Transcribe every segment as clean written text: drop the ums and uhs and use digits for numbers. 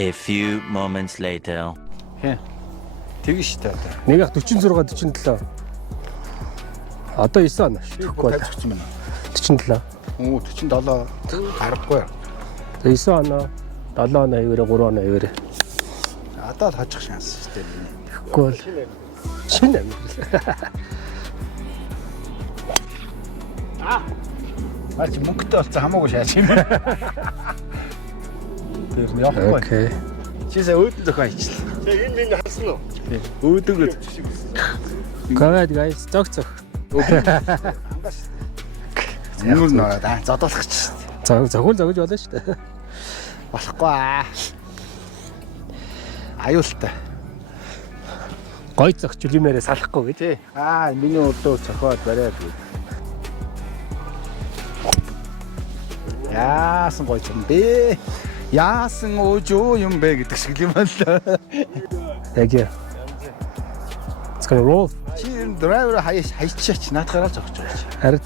A few moments later. Тэгэн шүү дээ. Нэг ах 46 47. Одоо 9 он шүү. Тэгэхгүй 47. Оо 47 гарахгүй. 9 оноо 7 оноо хэвээрээ 3 оноо хэвээрээ. Одоо хожих шанс шүү дээ. Тэгэхгүй бол шинэ амьдрал. Аач мөнгөтэй болсон хамаагүй шаач юм байна. Тэр явахгүй. Окей. Чисээ өөдөн зохион хийчихлээ. Тэгээ энэ харсан уу? Өөдөгөө. Говьд guys, зогцох. Нүр нөрөө да зодоолох ч. Зогвол зогж болно шүү дээ. Болохгүй аа. Аюултай. Гой зогчул юмээрээ салахгүй гэж. Миний урдуу цохоод бариад. Яасан гоё юм бэ? Яасан өөжөө юм бэ гэдэг шиг юм байна. Яг яа. It's gonna roll. Чи драйвер хайчаач наадахаараа зогч байгаа чи. Харин.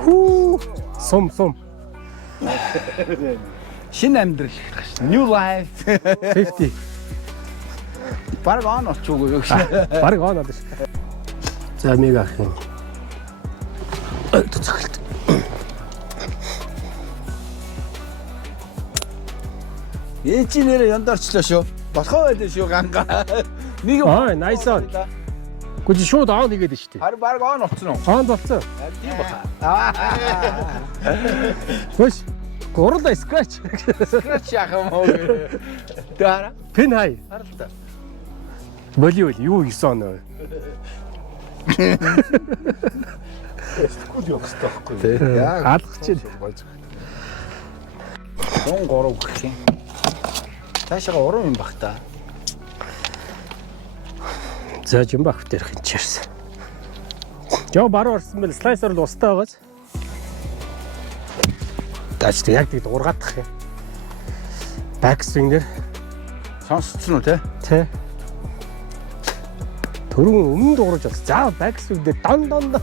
Хүү. Сум. Шинэ амьдрал. New life. 50. Бараг он очоогүй юу. Бараг он одоо шүү. За миг ах юм. Цохилт. Энд чи нэрээ яндаарчлаа шүү. Болохоо байлаа шүү ганга. Нэг Nice on. Гүж шууд он хийгээд шүү дээ. Харин бараг он олцсон уу? Он болцсон. Тийм баха. Хөөш. Гурлаа scratch. Scratch яах юм уу? Дара. Пин хай. Харалтаа. Болиол юу 9 оноо. Скул явах хэрэгтэй байхгүй юу? Яг Алгах чинь. 13 гэх юм. Таашаага урам юм бах та. За юм бах дээр хинчээрсэн. Жоо баруун орсон бэл слайсер л устаа байгааз. Тааш яг тэгд ургаадах юм. Back swing дээр Сонсцсон уу те? Тэ. Түрүүн өмнө дуурж болсон. За back swing дээр дон.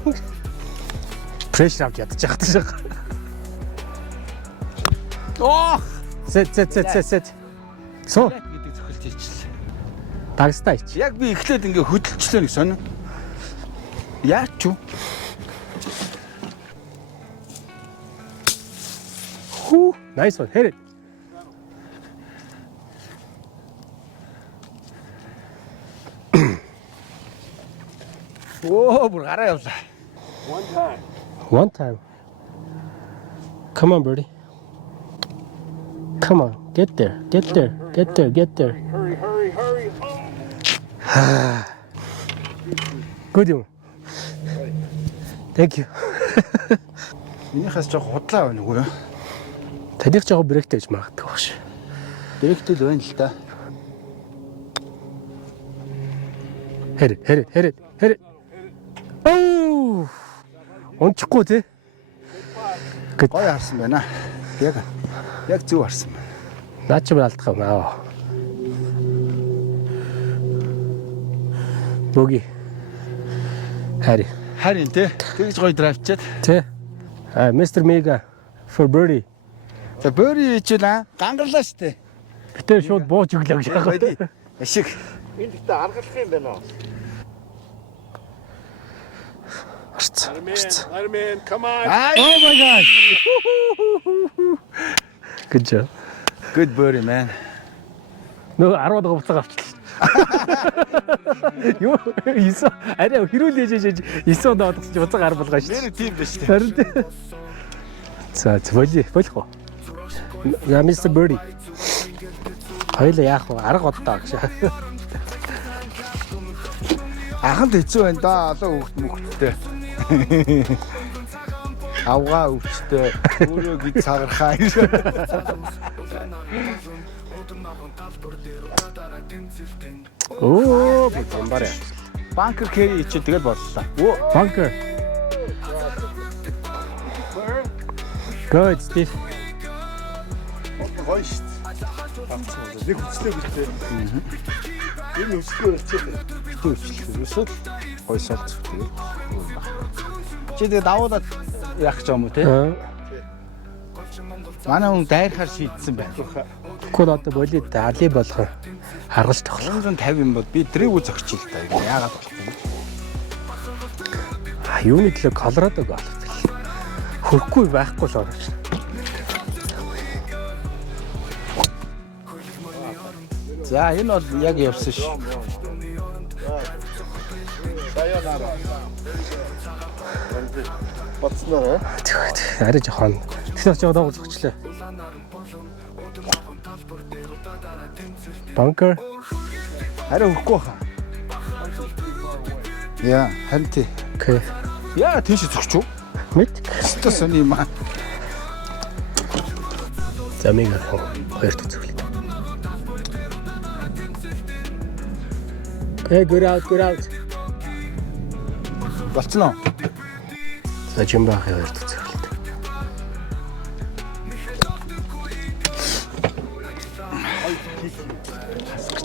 Pressure авч ядчих таашаа. Оо! Set. So, гэдэг зөвхөлж хийчихлээ. тагстай чи. Яг би эхлээд ингээ хөдөлчлөө нэг сонь. Яач юу? Хүү, nice one. Hit it. Оо, бүр гараа явлаа. One time. Come on, birdie. Come on, get there. Hurry. Good юм. Thank you. Минийхээс жоох худлаа байна уу? Таних жоо бректэй гэж магадгүй багш. Директэл байна л та. Hit it. Oh! Унчихгүй тий. Гоё харсан байна. Яг зөв харсан байна. Наа чи алдах юм аа. Боги. Харин те. Тэгж гоё драйвчаад. Тий. Mr. Mega for birdie. За бөри хичээл гангарлаа штэ. Битээ шууд бууж өглөө гэж байгаа. Ашиг. Энд ихтэй аргалах юм байна уу? Arman, come on. Oh my gosh. Good job. Good birdie man. Нөө 10 дахь буцааг авчлаа. Юу 9 арай хэрүүлээж 9 удаа одох чи буцааг 10 болгоо шүү. Нэр тийм дээ штэ. Харин тий. За болох уу? Я Mr. Birdie. Хоёул яах вэ? Арга оддоо гэж. Аханд хэцүү байна да. Одоо мөхттэй. Авгаа өвчтэй. Өөрөө гид цагархаа. Оо, бомбарэ. Банкер кэри ичээ тэгэл боллоо. Bunker. Good, Steve. Гоё шүү дээ. Нэг хүчтэй гүртэй. Энэ өсгөө өчөө. Өсөд гоё солилцох тийм. Чи тэгээ давуулаад яах ч юм уу те? Манай хүн дайрахаар шийдсэн байна. Тэгвэл одоо болид али болгоо харгалж тоглох. 150 юм бол би дрийг зогч ил та. Яагаад болохгүй. Юуны төлөө Колорадог болов. Хөрөхгүй байхгүй л орж. За энэ бол яг явсан ш. Боцноо. Арай жоохон. Тэгэхээр жоо дагуулчихлаа. Bunker. Арай өгөхгүй хаа. Яа, харин тий. Окей. Яа тийш зогч юу? Мэд. Өстө сони юм аа. За миг хоёр дахь зүйл. Окей, good out. Болцноо. За жимбаа хоёр дахь зүйл.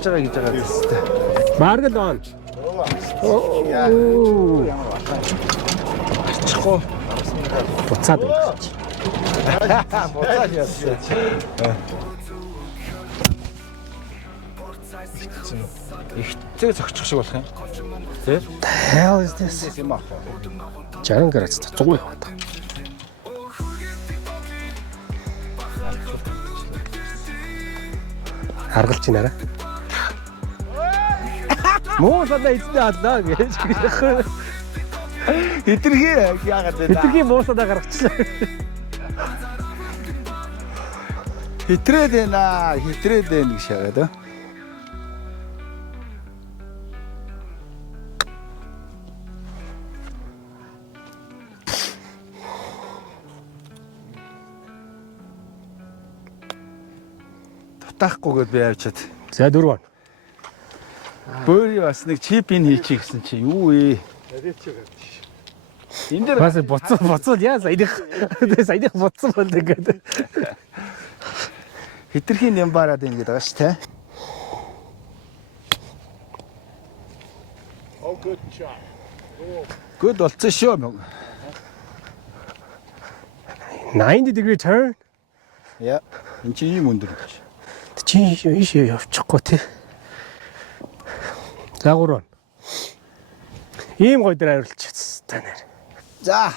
Гэж байгаа тест. Маргал он. Чихгүй. Буцаад өгч. Буцаад яасан. Ихтэй зогчих шиг болох юм. Тэ? Hell is this? юм аа. 60 градус 100 яваад. Харгалж байна арай. Муу садаа эцдээ аллаа гэж. Хитрхи яагаад вэ? Хитрхийн муу садаа гаргачлаа. Хитрээд байна гэж шагаад. Дутаахгүйгээд би авчаад. За 4. Бөөрий бас нэг чипийг хийчих гэсэн чи юу вэ? Энд дээр Бас боцол яа саяных боцсон бол ингээд. хитрхийн юм бараад ингэж байгаа ш тэ. Oh, good shot. Good болцсон шүү. 90-degree turn. Яа. Энд чи ийм өндөр гэж. Чи ийшээ явчихгүй тий. За 3. Ийм гоё дээр хариулчих та нэр. За.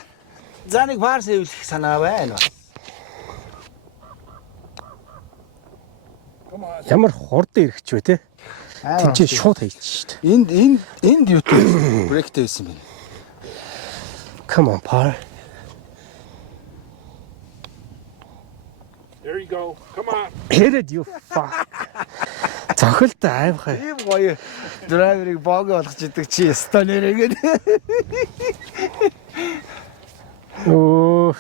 За нэг баар сэвлэх санаа байна. Ямар хурдан ирэх ч вэ тий. Тин чи шууд хийчих шүү дээ. Энд YouTube брейктэй байсан байна. Come on, par. There you go. Come on. Hit it you fuck. Цохилт аавхаа. Ийм гоё драйверыг боог болгож идэг чи өстой нэрээгээд. Оо.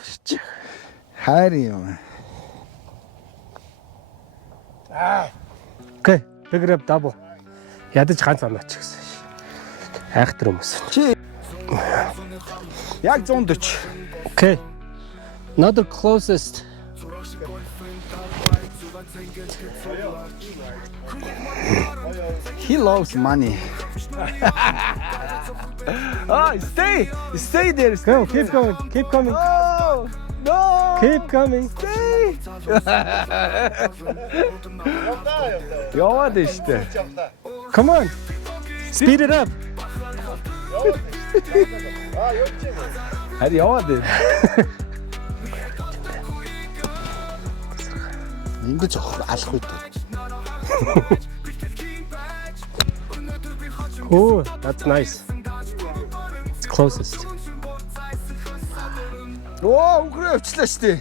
Хайр юм. Окей, pick it up double. Ядаж ганц онооч гэсэн. Айхтар хүмүүс. Чи яг 140. Okay. Another closest. He loves money. Oh, stay there. Go, keep going, keep coming. Oh, no. Keep coming. Stay. Яваад штэ. Come on. Speed it up. Хари яваад. Ингэж алах үед. Oh, that's nice. It's closest. Оо, үхрээ өвчлээ штэ.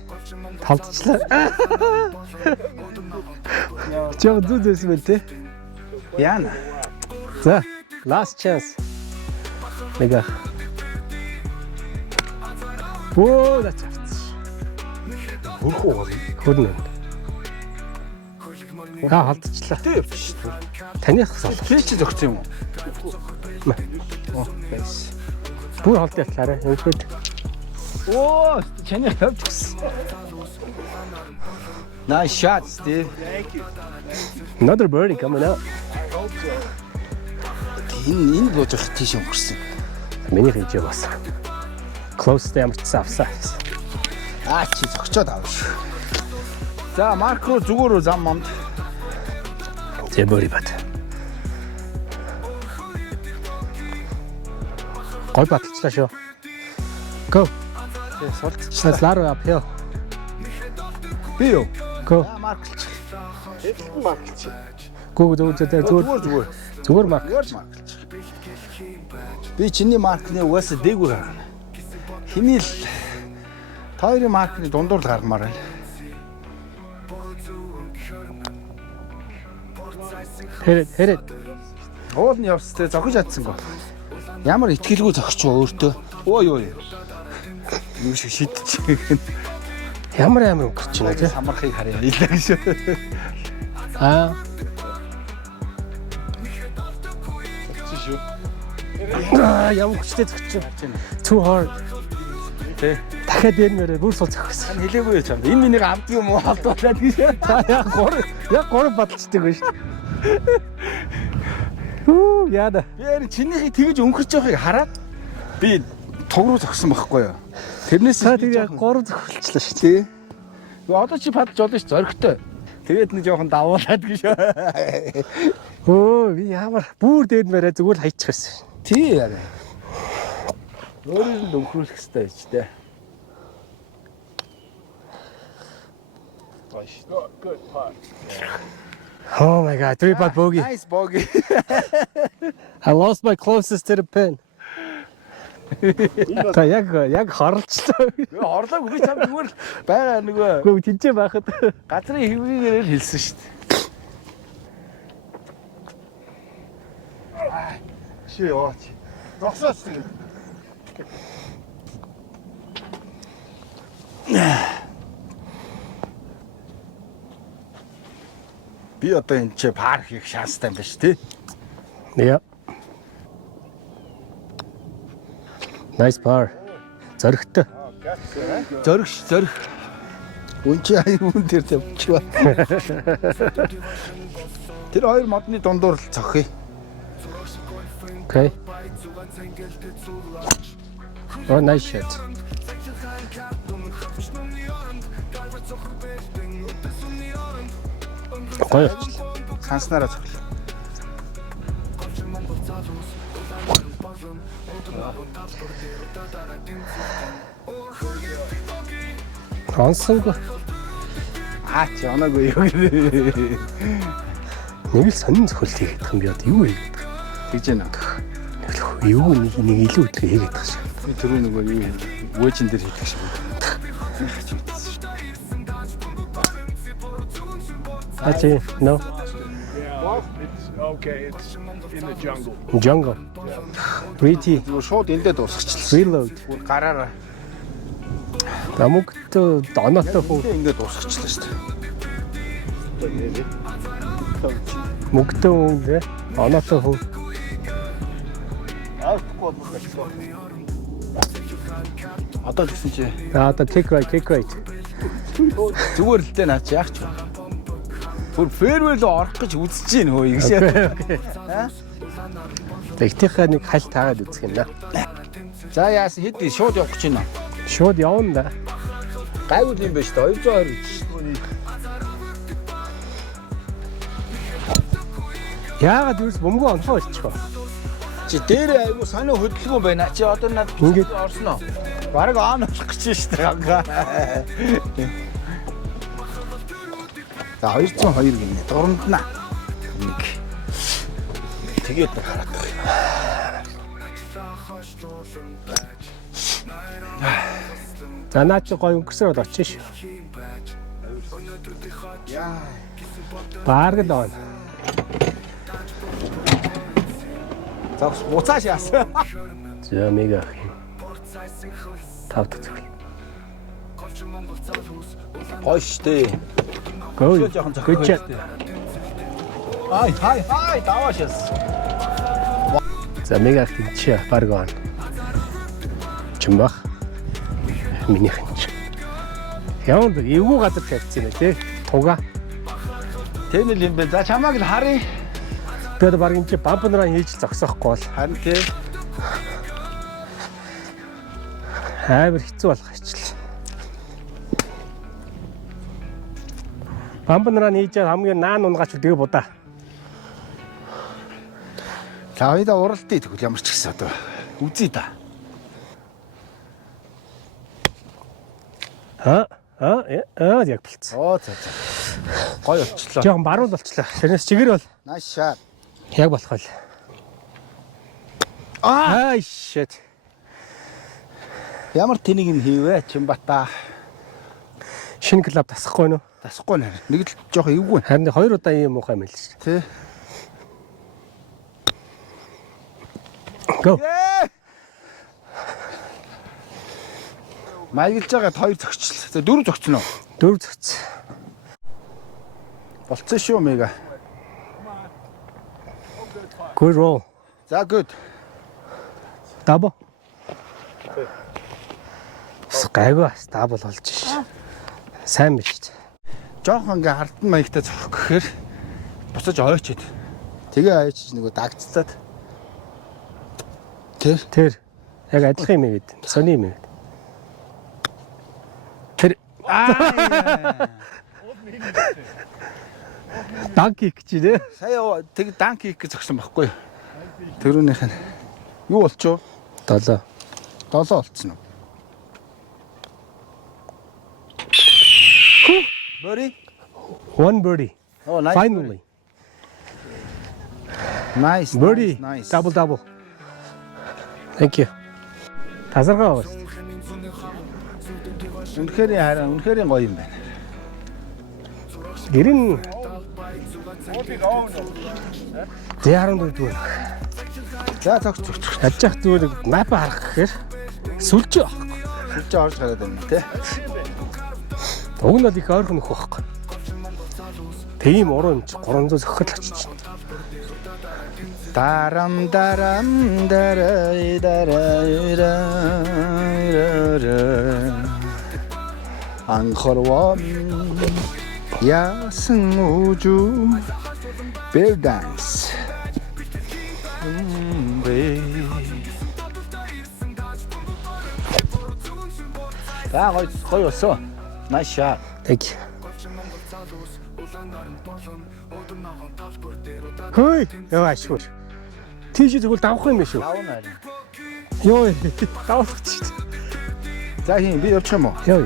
Талдчлаа. Чог зүдэс мэл те. Яна. За, last chance. Нега. Оо, that's it. Хөрнө. Халдчихлаа. Таних сал. Чи зөгцсөн юм уу? Оо, бэс. Бүр холд ятлаарай. Ингээд. Оо, чаний явчихсан. Nice shot, Steve. Another birdie coming out. Энэ божих тийш өнгөрсөн. Миний хийж бас. Close to ямар ч авсаа. Чи зогчоод аав шүү. За марк руу зүгээр зам момд. Зэ бори бат. Гол баталчлаа шүү. Go. Султчихлаа. Лару uphill. Би юу? Go. Марклч. Маркч. Go зүгээр. Зүгээр марк. Марклч. Би чиний маркны угаасаа дээгүүр гаргана. Хиний л тойрын маркны дундуур л гаргамаар байна. Хэрэд. Уул нь явцтай зохиж чадсангүй. Ямар ихтгэлгүй зохич ба өөртөө. Ой. Юу шиг шидчих. Ямар өнгөрч байна тий. Самархыг харъя. Илээ шүү. Аа. Чи шүү. Ямар хүчтэй зөгч. Too hard. Тэ. Дахиад дээрмээрээ бүр сул зөгсөн. Хэлээгүй юм. Энэ миний амтгүй юм уу халдуулаад гэж. Яг гор баталцдаг байна шүү. Хүү яада. Би яг чинийхийг тэгэж өнгөрч байгааг хараад би туг руу зогсон байхгүй юу. Тэрнээс Тэгээ гор зөгсөлчлээ шүү. тий. Одоо чи падж болно ш зоригтой. Тэгээд нэг жоохон давуулаад гэж. Өө би ямар бүр дээрмээрээ зүгээр хайчих байсан. Тий яа. Өөрөөр нь өнгөрүүлэх хэрэгтэй ч тий. Good putt. Oh my god, 3-putt bogey. Nice bogey. I lost my closest to the pin. Та яг хорлцлоо. Орлог үгүй чам зүгээр байгаа нөгөө Гүү тэнцээ байхад газрын хэвгийгээр хэлсэн шүү дээ. Чи яваач. Зогсооч тийм. Би одоо энэ чи парк хийх шанстай юм биш тий. Yeah. Nice par. Зоригтой. Зориг. Үн чи аюун дээр тавьчихва. Тэр хоёр модны дундуур л цохъё. Okay. Oh, nice shot. Гоё. Санснараа цохлоо. Ронсонгүй. Чи оноогүй юу гэдэг. Нэг л сонин зөвхөлт хийгээд юм би одоо юу хийгээд Тэгж яана. юу нэг илүү хөдөлгөө хийгээд байгаа шиг. Би түрүү нөгөө юу вөөжин дээр хийдэг шиг. Ачи, no. It's okay. It's in the jungle. Jungle. Pretty. Зүгээр шууд эндээ дуусгачихлаа. Reload. Бүр гараараа. Тамукто доноотой хөө. Ингээд дуусгачихлаа шүү дээ. Мөгтөө үнэ. Доноотой хөө. Одоо гэсэн чи Одоо kick right. зүгээр л дээ наач яах ч вэ? Бүр фэрвэл орох гэж үзэж гин хөө юм шиг. Тэгтийнхээ нэг хальт таагаад үзэх юм да. За яасан хэд шууд явах гэж байна. Шууд явна да. Гайвал юм байна шүү дээ 220. Яагаад юус бөмбөгөө онцгой болчихоо. Чи дээрээ айгу сонио хөдөлгөөн байна. Чи одоо над Ингээд орсноо. Бараг он болох гэж шүү дээ. За 202 гинэ. Дурандна. Нэг. Тэгээд хараад байгаа юм. за наа чи гоё өнгөрсөөр бол очиж шүү. Яа. Баарг доо. За буцааш яасан. За мега ах юм. Тавд зүг. Хойштэй. Go. Жоохон Good shot. Хай давааш яасан. За мега ах чи баг гоо. Чимбах. Минийхэн чи. Яон эвгүй газар тавьчихсан нэ тий. Туга. Тэнэл юм бэ. За чамааг л харъя. Тэгээд баг энэ чи бампнараа хийж зогсоохгүй бол Харин тий. амар хэцүү болох хэвчил. Бамбанараа нийжээд хамгийн наан унгаач тэгээ будаа. Лавида уралдъя тэгвэл ямар ч гэсэн одоо үзье да. Яг болцсон. Оо за. Гой болчлоо. Жохон баруун болчлоо. Тэрнээс чигээр бол Nice shot. яг болох байл. Аа shit. Ямар тэнийг юм хийвэ Чимбата. Шинэ клуб тасахгүй нөө. Тасахгүй нэр. Нэг л жоох эвгүй. Харин 2 удаа ийм муухай мэл шүү. Тэ. Go. Маягилж байгаад 2 зөгчлөө. За 4 зөгцөн үү? 4 зөгц. Болцсон шүү мега. Good roll. За good. Double. Гайгүй double болж ш. Сайн биш ч. Жохон ингээ хартан маягтай зогсох гэхээр буцаж ойчээд. Тэгээ ойчиж нөгөө дагцлаад. Тэр яг адилхан юм гээд. Сони юм. Тэр данки гэж нэ. Сая тэг данки гэж зогсон байхгүй юу? Тэрүүнийх нь юу болчихоо? 7 болцсон уу? Birdie? One birdie. Oh, nice. Finally. Nice. Birdie. Nice. Double. Thank you. Тазаргаа байна. Үнэхээр гоё юм байна. Гэрэн 14 дүүр. За цогц. Ядчих дүүр мап харах гэхээр сүлж байгаа. Сүлж орж гараад байна тий. Уг нь бол их ойрхон нөх байхгүй. Тийм уруу юм чи 300 зөхөл очиж байна. Дарам дарай анхорвам ясан 우주 bear dance. За гоё болсон. Nice shot. Thank you. Хөөе, яа шүүр. Тийш тэгвэл давах юм биш үү? Давна харин. Йоо, давах чи. За хин би явчих юм уу? Йоо.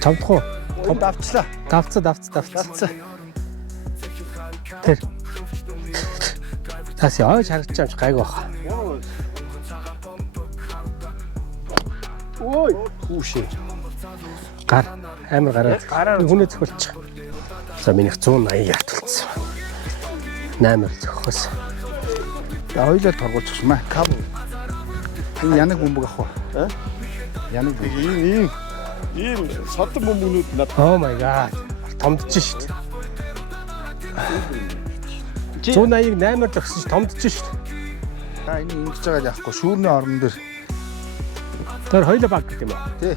Тавдах уу? Давцлаа. Давцаа. Тэр. Тас яаж харагдаж байгаа юм гайг баха. Ой, хүүшээ. Гар амар гараад хүнээ цохолчих. За минийх 180 ярд болцсон. 8 зөхөхөөс. За хоёлоо торгуулчих маа. Кав. Энэ янаг бөмбөг ах уу? Янаг бөмбөг. Ийм содон бөмбөгнүүд надад. Oh my god. Томдож шít. 180-ыг 8-аар зогсож томдож шít. За энэ ингэж байгаа яахгүй шүүрний орон дээр. Тэр хоёлоо баг гэдэг юм аа. Тий.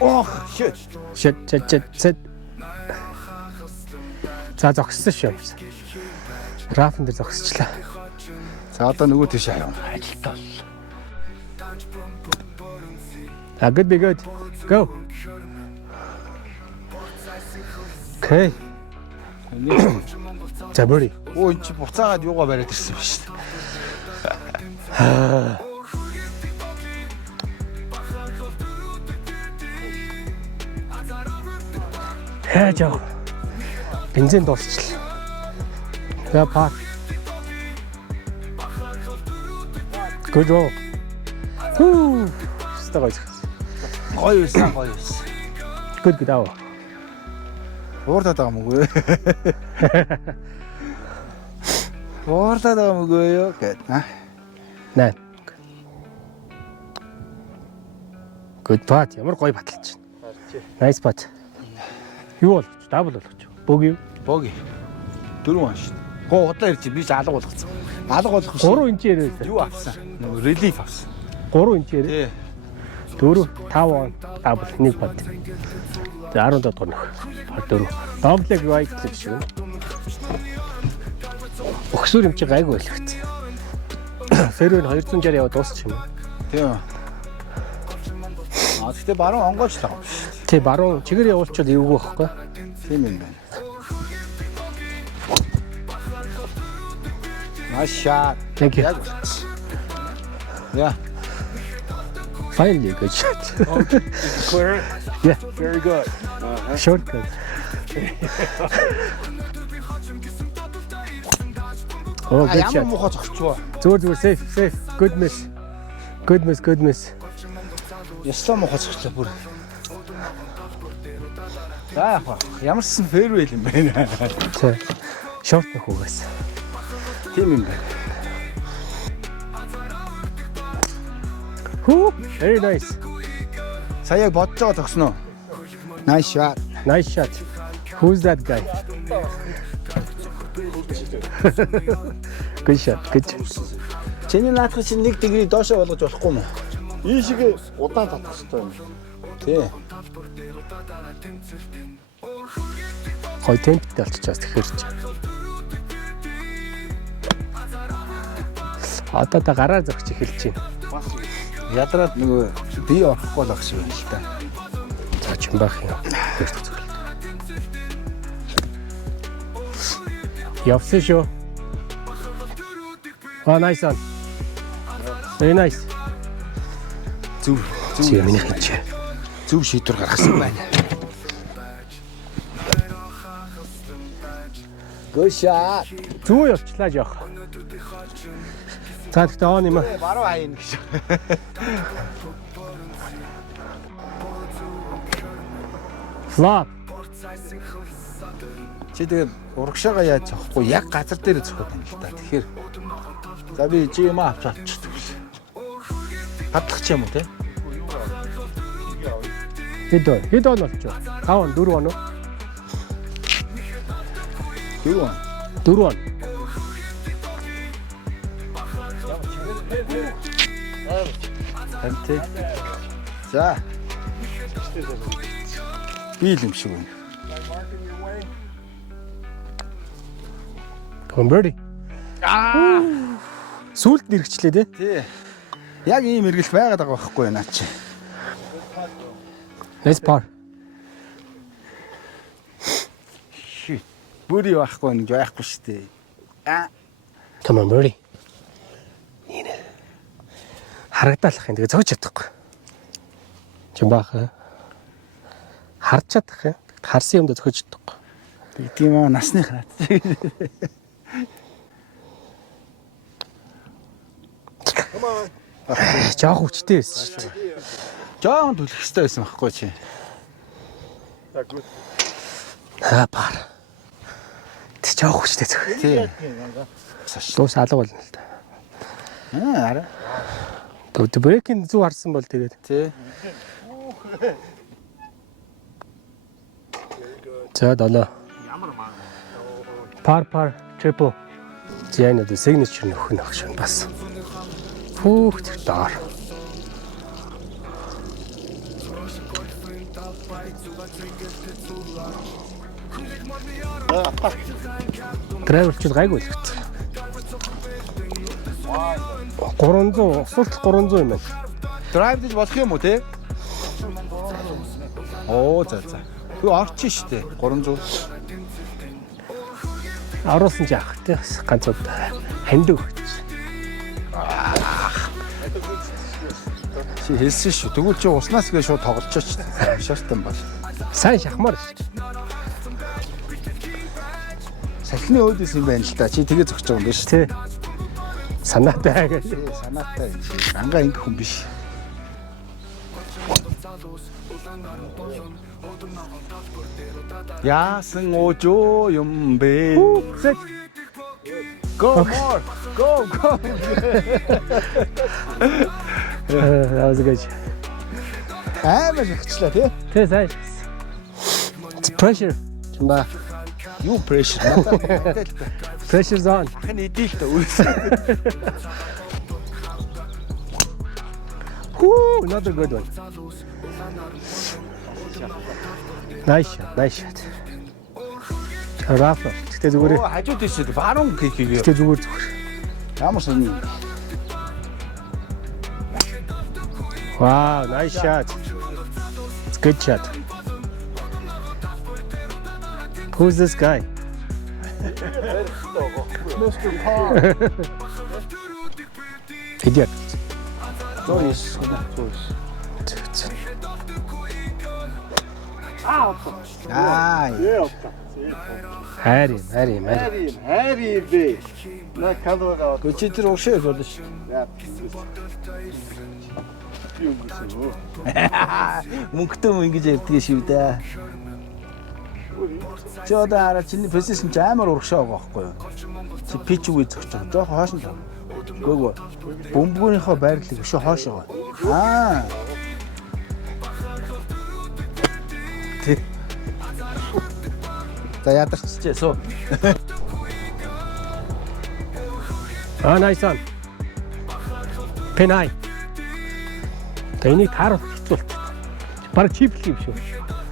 Ох, shit. Shit. За зогссон шүү. Рафн дээр зогсчлаа. За одоо нөгөө тийш аяа. Ажилтаа. Good be good. Go. Okay. За бори. Оо энэ чи буцаагаад юугаа бариад ирсэн юм шүү дээ. Хэж яа. Бензин дуусчлаа. За пар. Good roll. Хүү. Стагай. Гоё байсан. Good аа. Уурдаад байгаа мөг үү? Уурдаад байгаа мөг үү гэд. Наа. Good putt. Ямар гоё баталж байна. Nice putt. Юу болж? Double болгоч. Бөг. Боги. 4 он шүү дээ. Гоо удаан ирж би ч алга болгоцсон. Алга болгох биш. 3 инчээр байсан. Юу авсан? Нөгөө relief авсан. 3 инчээр. Тий. 4 5 он double нэг putt. За 17 дахь нөх. 4. Double right л шүү. Өгсүр юм чи гайгүй байлгц. Фэрүүн 260 яваа дуусчих юм. Тийм. Гэтэ баруун онгойчлаа юм биш. Тий, баруун чигээр явуулчихвал эвгүй байхгүй. Тийм юм байна. Nice shot. Thank you. Yeah. Finally, good shot. Clear? Yeah. Very good. Shortcut. Oh, good Ямар shot. муухай зогсчихвоо. Зүгээр safe. Good miss. Good miss. Ястаа муухай зогслоо бүр. За ямарсан фэрвэл юм байна. Тий. Short нөх угаас. Тийм юм байна. Hoo, very nice. Саяг бодож байгаа зогсноо. Nice shot. Nice shot. Who's that guy? Good shot. Чиний наадах чинь 1 дэгрee доошоо болгож болохгүй мó? Ийшээ удаан татах хэрэгтэй юм. Тий. Гой темптэй болчихоос тэгэхэр чи. Одоо та гараар зогч эхэлж байна. Ядраад нөгөө бие орохгүй л багш байна л та. За чин бах юм. Явсан шүү. Nice one. Very nice. Зүв Миний хийч. зүв шийдвэр гаргасан байна. Good shot. Зүү явчлаа жоох. За тэгтээ он юм аа. Баруун хаяа гэж. Flop. Чи тэгээд урагшаага яаж зоохгүй яг газар дээр зохиод байна л та. Тэгэхээр за би чи юм авч авчихдаг. Хадлах ч юм уу те? Хэд он болчих. 5 4 он уу? 4 он. Хамтээ. За. Би л юм шиг байна. Converti. Сүлд нэргчлээ те. Тий. Яг ийм эргэлт байгаад байгаа байхгүй наа чи. Nice par. Бүр юу ахгүй нэг байхгүй шүү дээ. Come on, birdie. Нина. Харагдаалах юм. Тэгээ зөөж чадахгүй. Чин баха. Харж чадах юм. Харсан юмдаа зөөж чадахгүй. Тийм аа насных наад. Жоох хүчтэй байсан шүү дээ. Жоон түлэх хэрэгтэй байсан байхгүй чи. Пар. Тэ жоох хүчтэй зөө. Тий. Дуус алга болно л да. Араа. Тэгвэл брейкинг зүг харсан бол тэгээд. Тий. За 7. Пар triple. Зяна дэ signature нөх нөх шин бас. Фүүх тэр даар. Драйверч гайгүй л хэвчээ. 300, усуулт 300 юм байна. Драйв дэж болох юм уу те? Оо за. Юу орчин шүү дээ. 300. Оруулсан ч яах те ганц удаа хандив. Чи хэлсэн шүү. Тэгвэл чи уснаас гээ шууд тоглолцооч. Шаартан бол. Сайн шахмаар шүү. Сахины өөдөөс юм байна л та. Чи тэгээ зогч байгаа юм биш Тэ. Санаатай гэж. санаатай. Ангаа ингэх хүн биш. Яасан оожоо юм бэ? Set. Go more. Go. That was good. Амар ихчлээ тий. Тэ сайн. It's pressure. Чимба. Юу pressure надад. Pressure's on. Хэн идээл та үс. Woo, another good one. Nice shot. Rafa. Тэгтээ зүгээр. Оо хажууд тийш баруун хийгээ. Тэгтээ зүгээр. Ямар сони. Wow, nice shot. It's a good shot. Who's this guy? Mr. Paul. Idiot. Joyce. Аа. Хайр. Хайр бэ. На калгаа. Чи тэр уушаа болно ш. Мөнгөтэй ингэж ярьдгийг шүү дээ. Чи одоо хараа чиний позишн ч амар урагшаа байгаа байхгүй юу? Чи пич үгүй зогч байгаа. Жохо хоош нь. Гөөгөө. Бөмбөгийнхөө байрлал өшөө хоош байгаа. Аа. Тэг. За ядарчжээ суу. Ah, nice one. Penai. Тэнийг тааруулах хэцүүлт. Бараг чипл юм шүү.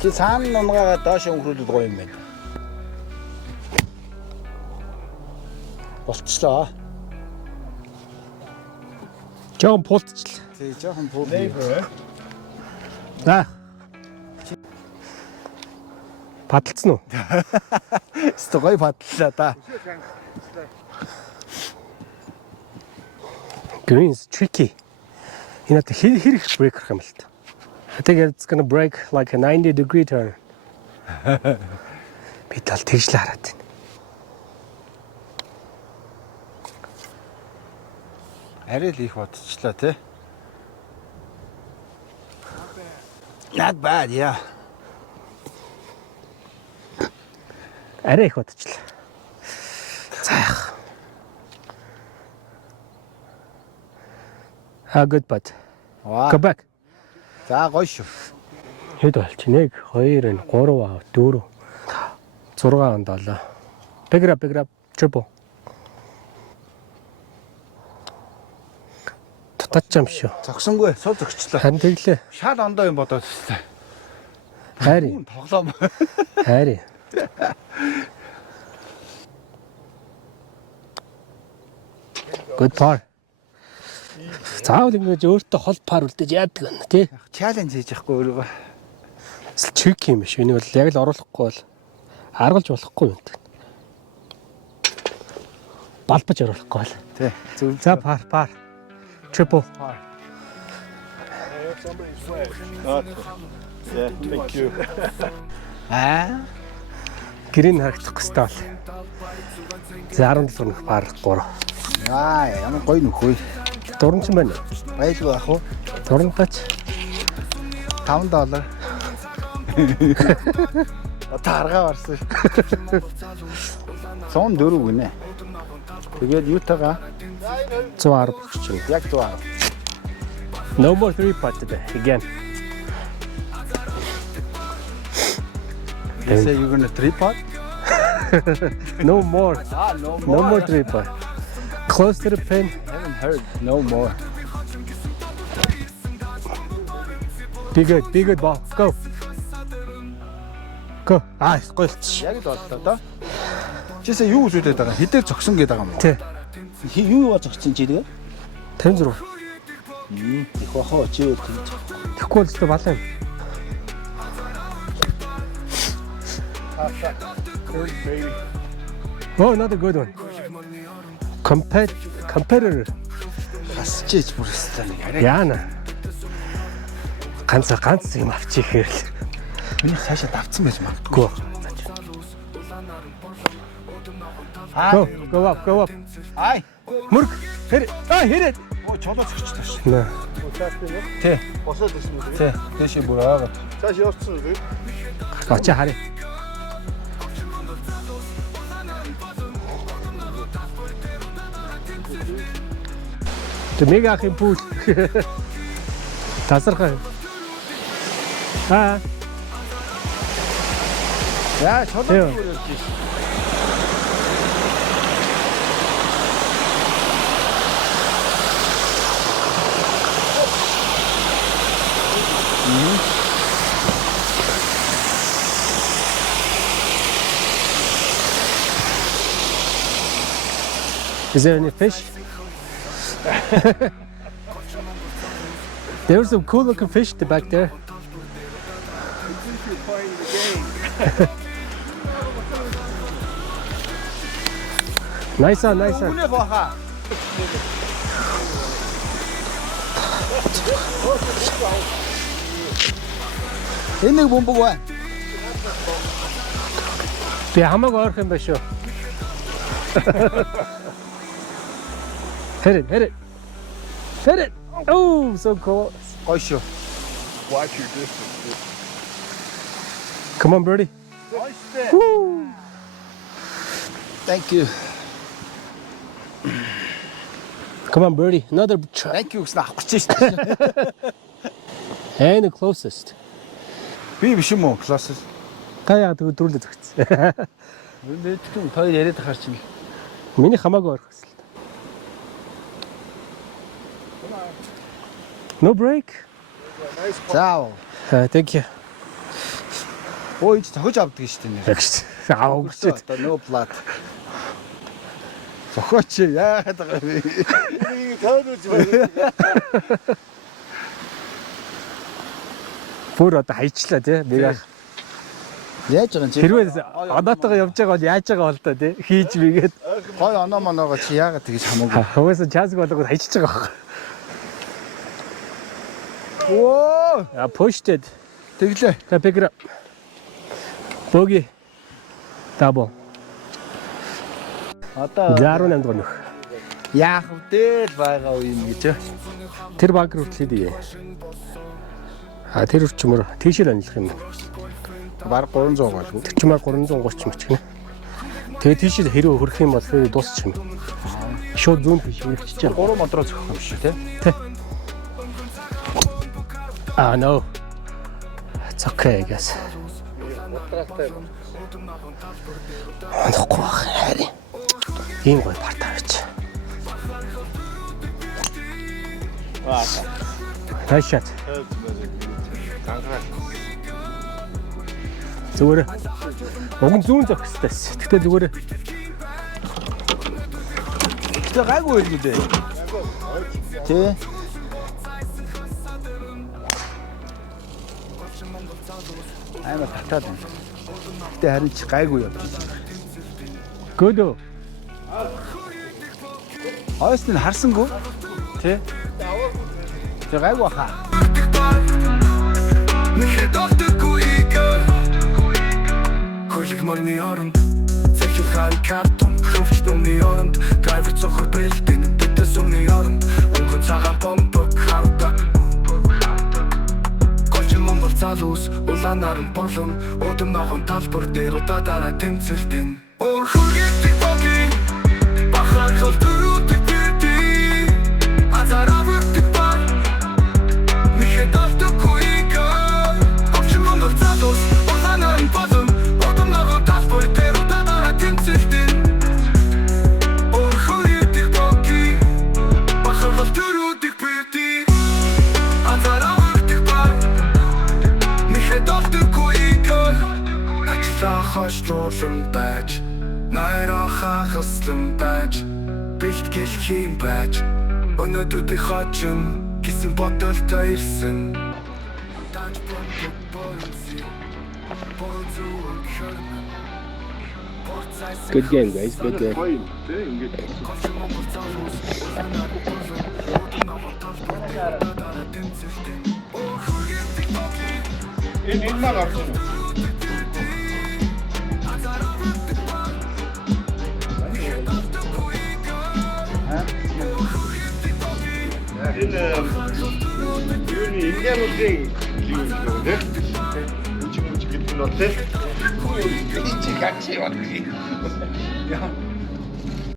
Чи цаана нунгаа доош өнгөрүүлээд гоё юм байна. Болцлоо. Жоон пултчлаа. Тэг жоохон пул. За. Падалцсан уу? Өстө гоё падлаа да. Green's tricky. Энэ тэ хэрэг брейк харах юм л та. I think it's going to break like a 90-degree turn. Би тал тэгжлээ хараад байна. Арай л их бодчихлоо те. Not bad, yeah. Арай их бодчихлаа. За яах. Good bud. Ваа. Go back. За гоё шүү. Хэд болч 1 2 3 4 6 7. Pick it up. Triple. Татчам шүү. Зогсонгүй сул зогчлоо. Хан тэглээ. Шал ондоо юм бодоод тест. Хайр. Тоглоом. Хайр. Good par. Заавал ингэж өөртөө хол пар үлдээж яадаг байна тий. Чаленж хийж яахгүй өөрөө. Чик юм биш. Энийг бол яг л оруулахгүй бол аргалж болохгүй юм. Балбаж оруулахгүй бол. Тий. Зөв. За пар. Triple. Yeah, thank you. Аа. Гэрийн харагдах хэвээр бол. За 17 нөх пар 3. Аа, ямар гоё нөхөө. Дурнч юм байна. Байлгүй ах уу? Дурнгач $5. Таргаа барсан. 104 гинэ. Тэгээд юутаага 110 болчих. яг 100. No more 3 putt today again. You say you're gonna 3-putt? No more. No No more 3 putt. Close to the pin. Haven't heard. No more. Be good ball. Go. Аа, гойлч. Яг л боллоо доо. Чисээ юу үзүүлээд байгаа? Хідээр зогсон гээд байгаа юм уу? Тий. Юу яваа зогсон чи тэгээ? 56. Их бахаа чи юу гэж. Тэгэхгүй л ч балаа юм. Oh, another good one. Competitor. Хасчиж бүрстэй нэг арай. Яана. Ганц юм авчихээр л. Миний цаашаа давцсан байж магадгүй. Go up. Ай. Мөрг. Хэрэг. Оо чолоо зогчлоо ш. Наа. Тий. Босоод ирсэн үү? Тий. Дэши бүр аагаад. Цааш явчихсан үү? Очи харъя. Тэ мегахийн пул. Тасархай. Яа чолоо бүр явж. Is there any fish? There were some cool looking fish back there. you're playing the game. Nice one. Үнэ баха. Энэ нэг бомбог байна. Би хамаагүй ойрхон юм байна шүү. Hit it. Oh, so cool. Гоё шүү. Watch your distance. Come on, birdie. Woo. Thank you. Come on, birdie. Another try. Thank you гэсэн авах гэж шүү. And the closest. Би биш юм уу? Closest. Та яагаад дөрүлээ зөгцсөн? Мэдээдгүй хоёр яриад ахаар чинь. Миний хамаагүй ойрхон байсан л та. No break. За. Thank you. Ой, зохиж авдаг шүү дээ. Яг шүү. Аав гэж. Одоо no blood. Зохооч яагаад байгаа вэ? Энийг тойруулж байна. Бүр одоо хайчлаа тий. Нэг Яаж байгаа юм чи? хэрвээ оноотойгоо явж байгаа бол яаж байгаа бол та тий. Хийж мэгээд Гой оноо моноогоо чи яагаад тэгж хамаагүй. хаваасан чансг болгоод хайчиж байгаа байхгүй. Оо, I pushed it. тэглээ. Can I pick it up? Bogey. Double. Одоо 18 дугаар нөх. яах вэ байгаа юм гэж. Тэр банк руу хэлээд ие. Тэр үрчмөр тийшээ анилах юм. Бараг 300 болов. Тэр чимээ 330 мөч гинэ. Тэгээ тийшээ хэрэг хөрөх юм бол тэр дуусчих юм. Шууд зүүн тийш үрчиж чаа. 3 модроо зөхөх юм шүү те. Ah no. It's okay, I guess. Анахгүй харин. Ийм гой парт авч. Nice shot. Зүгээр. Уг нь зүүн зогсдоос. Гэтэ зүгээр. Тэ гайгүй юм дээ. Тэ. Аймаа татаад байна. Гэтэ харин ч гайгүй явж байна. Good. Ойсныг харсангүй. Тэ. Тэ гайгүй хаа. Хөлөг мөрний оронд Зэхил хаан картон Хөвчт өмнө оронд Драйвер цохор бэлтэн Тэтэс өмнө оронд Өнгөн цагаан бомбог хардаг Голчин момбол залуус Улаанаар нь болон Удам ногоон талбар дээр Удаадаараа тэмцэлтэн Ор хөлгийтэй боги Бахар хол дөрүүтэй бити Азаравыртэй бар Михэ далтық хуйка Голчин момбол залуус Улаанаар нь болон Хаштролон байж Найраа хахаслан байж Бэлтгэл хийм байж Өнөөдөр би хачин Гэсэн бодолтой ирсэн Тач бомбог болси Болзуун хөрмөн Good game, guys. Good game. Энэ маа гарсан уу? Энэ юуны индиануудын юм дээ. Үчиг гэдэг нь бол тийм. Чи гачи явах.